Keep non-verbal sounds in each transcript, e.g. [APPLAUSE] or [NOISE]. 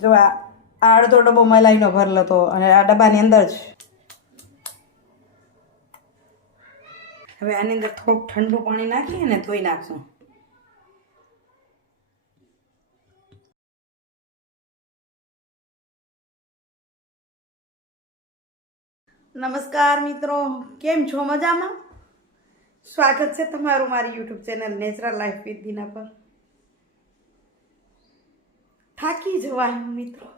જો આ આ અડધો ડબ્બો મલાઈનો ભરેલો હતો અને આ ડબ્બાની અંદર જ. હવે આની અંદર થોડુંક ઠંડુ પાણી નાખીએ ને ધોઈ નાખશું. નમસ્કાર મિત્રો, કેમ છો? મજામાં? સ્વાગત છે તમારું મારી YouTube channel natural life with પર. થાકી જવાયું મિત્રો.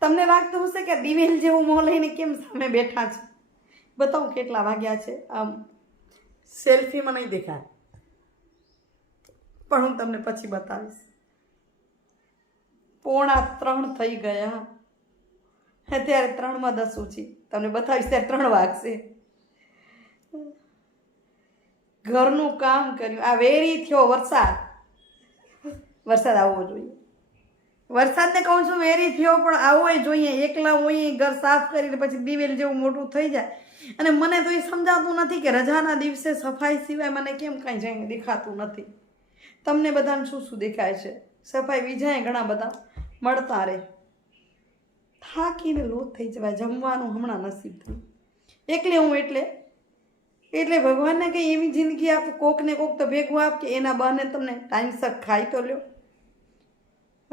તમને લાગતું હશે કે દિવેલ જેવું મોં લઈને કેમ સામે બેઠા છે? બતાવું કેટલા વાગ્યા છે? આમ સેલ્ફીમાં નહીં દેખાય. પણ હું તમને પછી બતાવીશ. પોણા ત્રણ થઈ ગયા. અત્યારે ત્રણમાં દસ ઓછી તમને બતાવીશ ત્યારે ત્રણ વાગશે. ઘરનું કામ કર્યું. આ વેરી થયો વરસાદ. વરસાદ આવવો જોઈએ. વરસાદને કહું છું, વેરી થયો, પણ આવો જોઈએ. એકલા હોઈએ ઘર સાફ કરીને પછી દિવેલ જેવું મોટું થઈ જાય. અને મને તો એ સમજાતું નથી કે રજાના દિવસે સફાઈ સિવાય મને કેમ કાંઈ જાય દેખાતું નથી. તમને બધાને શું શું દેખાય છે? સફાઈ બીજાએ ઘણા બધા મળતા રહે. થાકીને લોટ થઈ જવાય. જમવાનું હમણાં નસીબ થયું. એકલે હું એટલે? એટલે ભગવાનને કંઈ એવી જિંદગી આપ? કોકને કોક તો ભેગું આપ કે એના બહાને તમને ટાઈમસર ખાઈ તો લ્યો.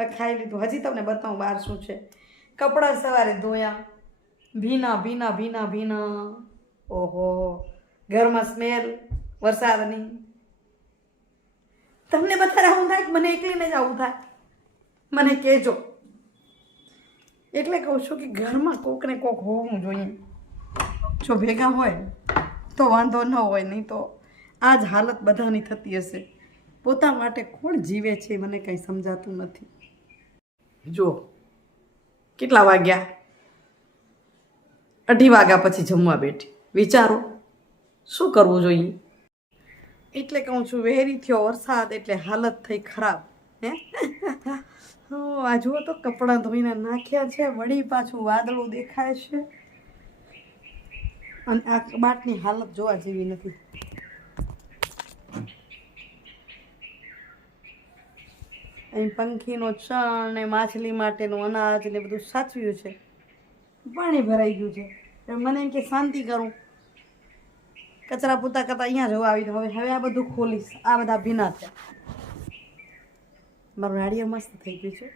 ખાઈ લીધું. હજી તમને બતાવું બહાર શું છે. કપડાં સવારે ધોયા. ભીના ભીના ભીના ભીના. ઓહો. ઘરમાં સ્મેલ, વરસાદની. તમને બધાને આવું થાય કે મને એકલીને જ આવું થાય? મને કહેજો. એટલે કહું છું કે ઘરમાં કોકને કોક હોવું જોઈએ. જો ભેગા હોય તો વાંધો ન હોય, નહીં તો આ જ હાલત બધાની થતી હશે. પોતા માટે કોણ જીવે છે મને કંઈ સમજાતું નથી. જો કેટલા વાગ્યા? અઢી વાગ્યા પછી જમવા બેઠી. વિચારો શું કરવું જોઈએ? એટલે કહું છું વેરી થયો વરસાદ એટલે હાલત થઈ ખરાબ [LAUGHS] હો, આ જુઓ તો કપડાં ધોઈને નાખ્યા છે વળી પાછું વાદળું દેખાય છે. અને આ બાટની હાલત જોવા જેવી નથી. અહીં પંખીનો ચણ ને માછલી માટેનું અનાજ ને બધું સાચવ્યું છે. પાણી ભરાઈ ગયું છે. મને એમ કે શાંતિ કરું. કચરા પૂતા કરતા અહીંયા જવા આવી હવે હવે આ બધું ખોલીશ. આ બધા ભીના થયા. મારું નાળિયેર મસ્ત થઈ ગયું છે.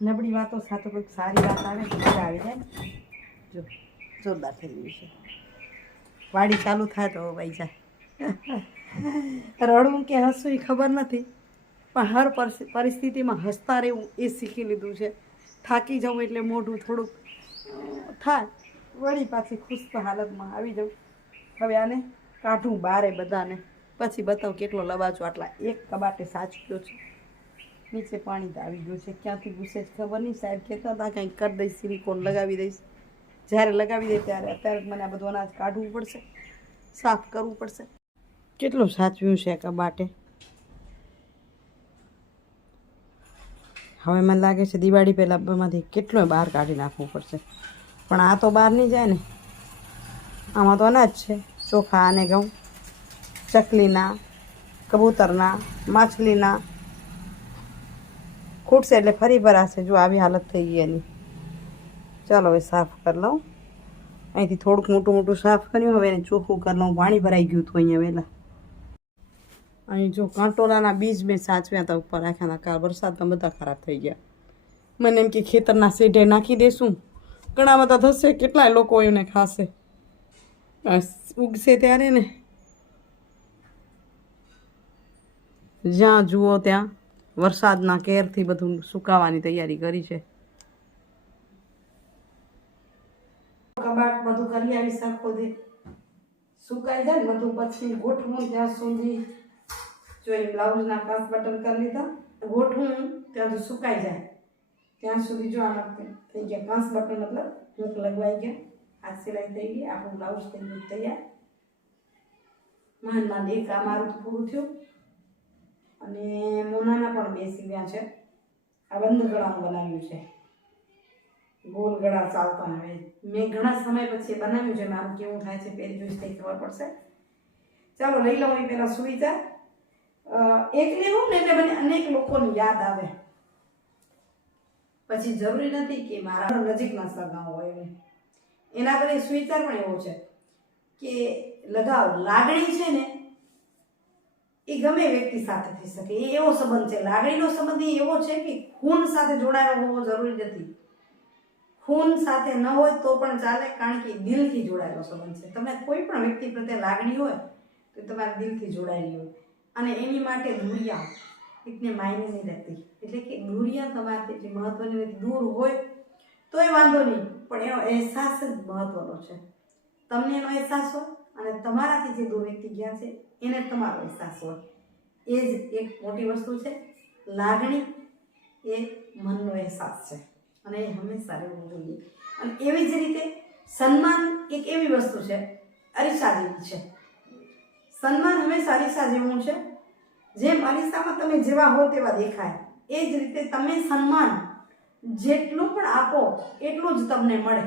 નબળી વાતો સાથે કોઈક સારી વાત આવે મજા આવી જાય જો, જોરદાર થઈ ગયું છે. વાડી ચાલુ થાય તો વહી જાય. રડવું કે હસવું એ ખબર નથી. પણ હર પરિસ- પરિસ્થિતિમાં હસતા રહેવું એ શીખી લીધું છે. થાકી જવું એટલે મોઢું થોડુંક થાય. વળી પાછી ખુશ હાલતમાં આવી જવું હવે આને કાઢું બારે બધાને. પછી બતાવું કેટલો લવાજો આટલા એક કબાટે સાચવ્યો છે. નીચે પાણી તો આવી ગયું છે. ક્યાંથી ઘૂસે છે ખબર નહીં. સાહેબ કહેતા હતા કંઈક કરી દઈશ, સિલિકોન લગાવી દઈશ. જ્યારે લગાવી દે ત્યારે અત્યારે મને આ બધું અનાજ કાઢવું પડશે. સાફ કરવું પડશે. કેટલું સાચવ્યું છે કબાટે? હવે મને લાગે છે દિવાળી પહેલાં બમાંથી કેટલું બહાર કાઢી નાખવું પડશે. પણ આ તો બહાર નહીં જાય ને. આમાં તો અનાજ છે. ચોખા અને ઘઉં, ચકલીના, કબૂતરના, માછલીના. ખૂટશે એટલે ફરી ભરાશે. જો આવી હાલત થઈ ગઈ એની. ચાલો હવે સાફ કરી લઉં. અહીંથી થોડુંક મોટું મોટું સાફ કર્યું. હવે એને ચોખ્ખું કરી લઉં. પાણી ભરાઈ ગયું હતું અહીંયા વહેલા. અહીં જો કાંટોલાના બીજ મેં સાચવ્યા હતા ઉપર રાખ્યા હતા કાર વરસાદમાં બધા ખરાબ થઈ ગયા. મને એમ કે ખેતરના સેઢે નાખી દેશું. ઘણા બધા થશે, કેટલાય લોકો એને ખાશે. ઉગશે ત્યારે ને. જ્યાં જુઓ ત્યાં વરસાદના કેરથી બધું સુકાવાની તૈયારી કરી છે. કબાટ બધું કરી આવી દે સુકાઈ જાય બધું પછી ગોઠવું ત્યાં સુધી. જો એ બ્લાઉઝના કાસ બટન કરી લીધા, ગોઠવું, ત્યાં તો સુકાઈ જાય. ત્યાં સુધી જો આ થઈ ગયા કાંસ બટન, મતલબ હૂંક લગવાઈ ગયા. આ સિલાઈ થઈ ગઈ, આપણું બ્લાઉઝ થઈ ગયું તૈયાર. માંડ માંડ એક, આ મારું પૂરું થયું. અને મોનાના પણ બે સીવ્યા છે. આ બંધ ગળાનું બનાવ્યું છે. ગોલ ગળા ચાલતા હવે. મેં ઘણા સમય પછી બનાવ્યું છે. મારું કેવું થાય છે પહેરી જોઈશ તે ખબર પડશે. ચાલો, લઈ લઉં એ પહેલાં સુવિધા એકલી હોઉં ને એટલે મને અનેક લોકોની યાદ આવે. પછી જરૂરી નથી કે મારા નજીકના સગા હોય એમ. એના કરી એક પણ એવો છે કે લગાવ, લાગણી છે ને, એ ગમે વ્યક્તિ સાથે થઈ શકે. એ એવો સંબંધ છે. લાગણીનો સંબંધ એ એવો છે કે ખૂન સાથે જોડાયેલો હોવો જરૂરી નથી. ખૂન સાથે ન હોય તો પણ ચાલે, કારણ કે દિલથી જોડાયેલો સંબંધ છે. તમે કોઈ પણ વ્યક્તિ પ્રત્યે લાગણી હોય, તો તમારે દિલથી જોડાયેલી હોય. અને એની માટે દુરિયા એકને માયને નહીં રહેતી. એટલે કે દુરિયા તમારાથી જે મહત્વની નથી દૂર હોય, તોય વાંધો નહીં, પણ એનો અહેસાસ જ મહત્વનો છે. તમને એનો અહેસાસ હોય અને તમારાથી જે દૂર વ્યક્તિ ગયા છે, એને તમારો અહેસાસ હોય. એ જ એક મોટી વસ્તુ છે. લાગણી એ મનનો અહેસાસ છે. અને એ હંમેશા રહેવું જોઈએ. અને એવી જ રીતે સન્માન એક એવી વસ્તુ છે અરીસા જેવી છે. સન્માન હંમેશા અરીસા જેવું છે. જેમ અરીસામાં તમે જેવા હો તેવા દેખાય. એ જ રીતે તમે સન્માન જેટલું પણ આપો, એટલું જ તમને મળે.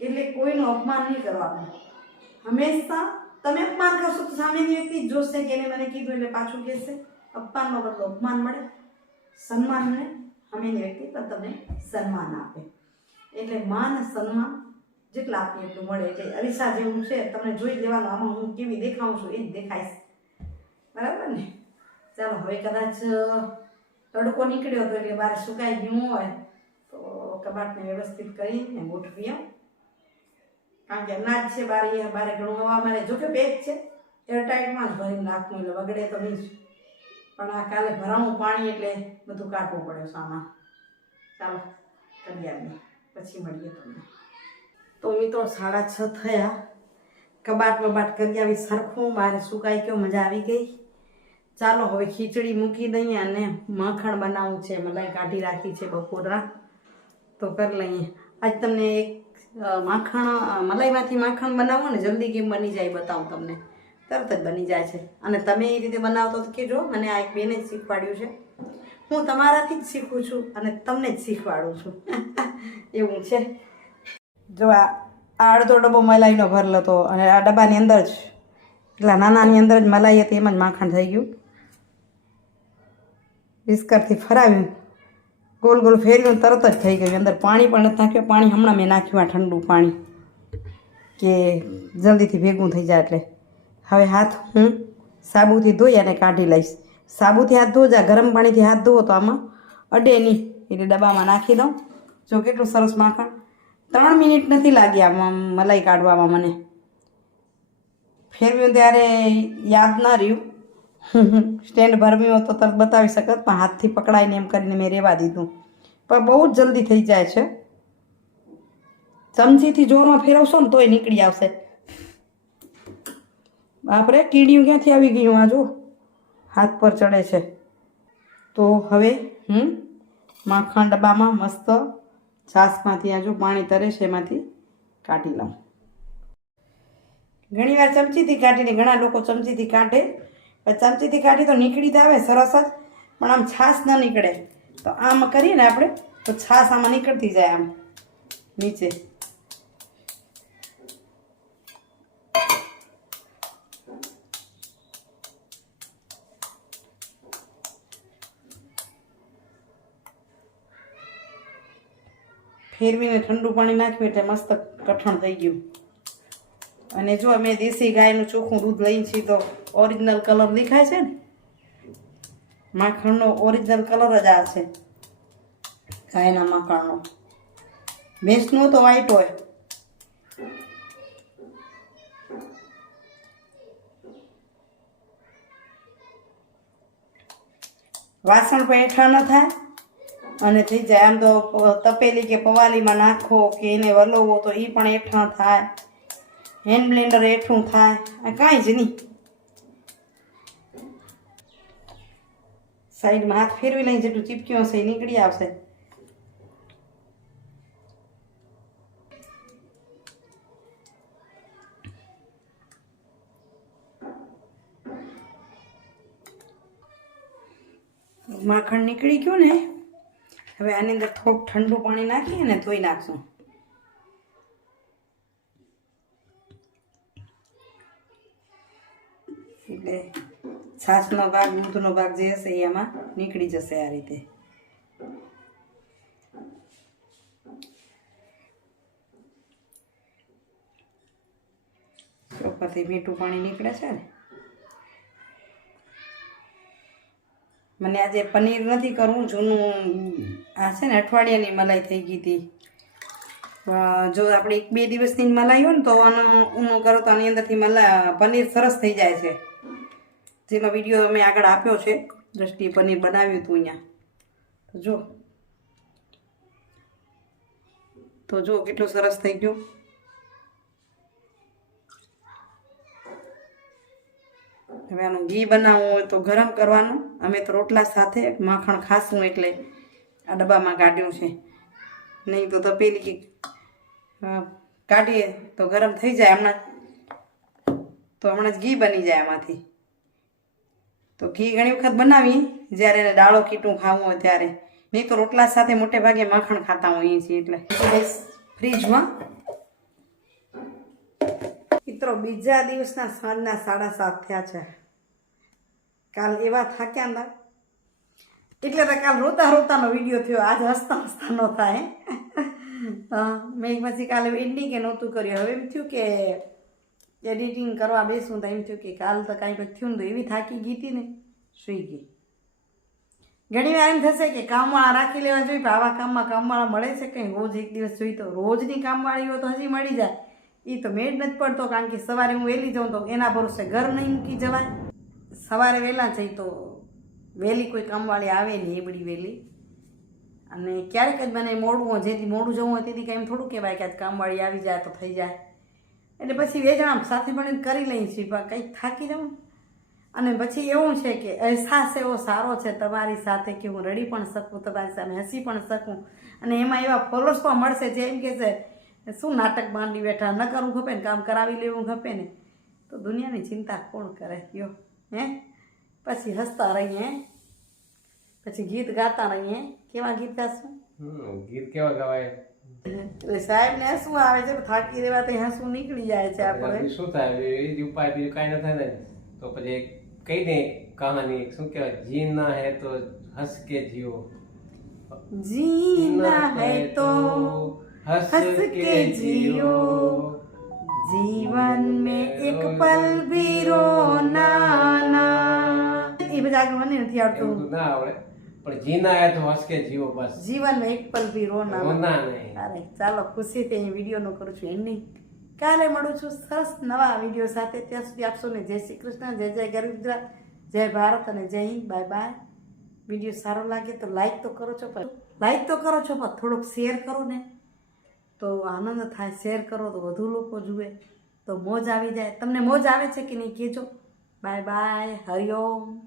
એટલે કોઈનું અપમાન નહીં કરવાનું. હંમેશા તમે અપમાન કરશો તો સામેની વ્યક્તિ જોશે કે એને મને કીધું એટલે પાછું કહેશે. અપમાનનો બદલો અપમાન મળે. સન્માનને સામેની વ્યક્તિ પણ તમને સન્માન આપે. એટલે માન સન્માન જેટલા આપીએ એટલું મળે એટલે અરીસા જેવું છે, તમને જોઈ લેવાનું, આમાં હું કેવી દેખાઉં છું, એ જ દેખાઈશ. બરાબર ને? ચાલો, હવે કદાચ તડકો નીકળ્યો તો એટલે બહાર સુકાઈ ગયું હોય, તો કબાટને વ્યવસ્થિત કરીને ગોઠવી એમ કારણ કે અનાજ છે બારે બારે ઘણું હવા મારે જો કે પેક છે, એરટાઈટમાં જ ભરીને નાખવું, એટલે બગડે તો નહીં પણ આ કાલે ભરાણું પાણી એટલે બધું કાઢવું પડે સામાન. ચાલો કરી આવીએ પછી મળીએ તમને. તો મિત્રો સાડા છ થયા. કબાટ બબાટ કરી આવી સરખું બહાર સુકાઈ ગયો, મજા આવી ગઈ. ચાલો હવે ખીચડી મૂકી દઈએ અને માખણ બનાવવું છે. મલાઈ કાઢી રાખી છે બપોરા તો કરી લઈએ. આજ તમને એક માખણ મલાઈમાંથી માખણ બનાવો ને, જલ્દી કેમ બની જાય બતાવું તમને. તરત જ બની જાય છે. અને તમે એ રીતે બનાવતો તો કહેજો. મને આ એક બેને જ શીખવાડ્યું છે. હું તમારાથી જ શીખું છું અને તમને જ શીખવાડું છું. [LAUGHS] એવું છે. જો આ અડધો ડબ્બો મલાઈનો ભરલો હતો અને આ ડબ્બાની અંદર જ, એટલા નાનાની અંદર જ મલાઈ હતી, એમ જ માખણ થઈ ગયું. વિસ્કરથી ફરાવ્યું. ગોલ ગોલ ફેર્યું તરત જ થઈ ગયું. અંદર પાણી પણ નથી નાખ્યું. પાણી હમણાં મેં નાખ્યું આ ઠંડુ પાણી, કે જલ્દીથી ભેગું થઈ જાય એટલે. હવે હાથ હું સાબુથી ધોઈ અને કાઢી લઈશ. સાબુથી હાથ ધોજા ગરમ પાણીથી હાથ ધોવો તો આમાં અડે નહીં. એટલે ડબ્બામાં નાખી દઉં. જો કેટલું સરસ માખણ. ત્રણ મિનિટ નથી લાગ્યા મલાઈ કાઢવામાં મને. ફેરવ્યું ત્યારે યાદ ના રહ્યું. સ્ટેન્ડ ભરવ્યું તો તરત બતાવી શકત, પણ હાથથી પકડાઈને એમ કરીને મેં રહેવા દીધું. પણ બહુ જ જલ્દી થઈ જાય છે. ચમચીથી જોરમાં ફેરવશો ને તોય નીકળી આવશે. બાપરે, કીડીયું ક્યાંથી આવી ગયું આ જો? હાથ પર ચડે છે. તો હવે હું માખણ ડબ્બામાં મસ્ત છાશમાંથી આ જો પાણી તરે છે એમાંથી કાઢી લઉં. ઘણીવાર ચમચીથી કાઢીને ઘણા લોકો ચમચીથી કાઢે. ચમચીથી કાઢી તો નીકળી જ આવે સરસ જ. પણ આમ છાશ ન નીકળે. તો આમ કરીએ ને આપણે, તો છાશ આમાં નીકળતી જાય આમ નીચે. ફેરવીને ઠંડુ પાણી નાખ્યું એટલે મસ્ત કઠણ થઈ ગયું. અને જો મેં દેશી ગાયનું ચોખ્ખું દૂધ લઈએ છીએ તો ઓરિજિનલ કલર દેખાય છે ને? માખણનો ઓરિજિનલ કલર જ આ છે. ગાયના માખણનો. ભેંસનો તો વ્હાઈટ હોય. વાસણ પણ હેઠા ન થાય. અને થઈ જાય. આમ તો તપેલી કે પવાલીમાં નાખો કે એને વલોવો તો એ પણ એઠા થાય. હેન્ડ બ્લેન્ડર એઠું થાય. આ કાંઈ જ નહીં. સાઈડમાં હાથ ફેરવી લઈને જેટલું ચીપક્યું હશે એ નીકળી આવશે. માખણ નીકળી ગયું ને? હવે આની અંદર થોડુંક ઠંડુ પાણી નાખીએ અને ધોઈ નાખશું. એટલે છાસનો ભાગ, દૂધનો ભાગ જે હશે એ આમાં નીકળી જશે આ રીતે. ચોપરથી મીઠું પાણી નીકળે છે ને? મને આજે પનીર નથી કરવું, જૂનું આ છે ને અઠવાડિયાની મલાઈ થઈ ગઈ હતી. જો આપણે એક બે દિવસની મલાઈ હોય ને તો આનું ઊનું કરો તો આની અંદરથી મલા, પનીર સરસ થઈ જાય છે. જેનો વીડિયો મેં આગળ આપ્યો છે. દ્રષ્ટિએ પનીર બનાવ્યું હતું અહીંયા. તો જો. તો જો કેટલું સરસ થઈ ગયું. હવે આનું ઘી બનાવવું હોય તો ગરમ કરવાનું. અમે તો રોટલા સાથે, માખણ ખાશું એટલે. આ ડબ્બામાં કાઢ્યું છે. નહીં તો તપેલી કે કાઢીએ તો ગરમ થઈ જાય હમણાં. તો હમણાં જ ઘી બની જાય એમાંથી તો ઘી ઘણી વખત બનાવી, જ્યારે એને ડાળો કીટું ખાવું હોય ત્યારે. નહીં તો રોટલા સાથે મોટે ભાગે માખણ ખાતા હોઈએ છીએ એટલે. ફ્રીજમાં. મિત્રો, બીજા દિવસના સાંજના સાડા સાત થયા છે. કાલ એવા થાક્યા હતા એટલે તો કાલ રોતા રોતાનો વીડિયો થયો. આજ હસતા હસતા ન થાય. મેં પછી કાલે એન્ડિંગ એ નહોતું કર્યું. હવે એમ થયું કે એડિટિંગ કરવા બેસું તો એમ થયું કે કાલ તો કાંઈ કંઈક થયું ને એવી થાકી ગઈ હતી ને. સુઈ ગઈ. ઘણી વાર એમ થશે કે કામવાળા રાખી લેવા જોઈએ આવા કામમાં કામવાળા મળે છે કંઈ? રોજ એક દિવસ જોઈ તો રોજની કામવાળી હોય તો હજી મળી જાય. એ તો મેળ નથી પડતો, કારણ કે સવારે હું વહેલી જાઉં તો એના ભરોસે ઘર નહીં મૂકી જવાય. સવારે વહેલા જઈ તો વહેલી કોઈ કામવાળી આવે નહીં, એ બધી વહેલી અને ક્યારેક જ મને મોડું હોય, જેથી મોડું જવું હોય તેથી કંઈ થોડું કહેવાય કે આજ કામવાળી આવી જાય તો થઈ જાય. એટલે પછી વેચાણ સાથે મળીને કરી લઈએ છીએ, પણ કંઈક થાકી જાઉં અને પછી એવું છે કે અહેસાસ એવો સારો છે, તમારી સાથે કે હું રડી પણ શકું, તમારી સામે હસી પણ શકું. અને એમાં એવા ફોલોઅર્સ પણ મળશે જે એમ કહેશે શું નાટક માંડી બેઠા, ન કરવું ખપે ને કામ કરાવી લેવું ખપે ને. તો દુનિયાની ચિંતા કોણ કરે? કયો હે? પછી હસતા રહીએ. પછી ગીત ગાતા નહીં કેવા ગીત ગાશું? ગીત કેવા ગવાય? એટલે સાહેબ ને શું આવે છે? થાકી રહેવા તો અહીંયા શું નીકળી જાય છે આપણે શું થાય? એ જ ઉપાય બીજું કાંઈ ન થાય ને. તો પછી કઈ દે કહાની શું કહેવાય? જી જીના હે તો હસ કે જીવો. જી ના હે તો હસ કે જીવો. જીવન મેં એક પલ ભી રોના ના એ બધા મને નથી આવતું. ના આવડે. પણ જીના હે તો હસ કે જીવો બસ. જીવનમાં એક પલ ભી રોના ના. રોના નહીં. અરે ચાલો ખુશીથી અહીં વિડીયોનો કરું છું એન્ડિંગ. કાલે મળું છું સરસ નવા વીડિયો સાથે. ત્યાં સુધી આપશો ને જય શ્રી કૃષ્ણ જય જય ગરવી ગુજરાત જય ભારત અને જય હિન્દ. બાય બાય વીડિયો સારો લાગે તો લાઈક તો કરો છો પણ લાઈક તો કરો છો પણ થોડોક શેર કરો ને. તો આનંદ થાય શેર કરો તો વધુ લોકો જુએ. તો મોજ આવી જાય. તમને મોજ આવે છે કે નહીં કહેજો. Bye bye Hariom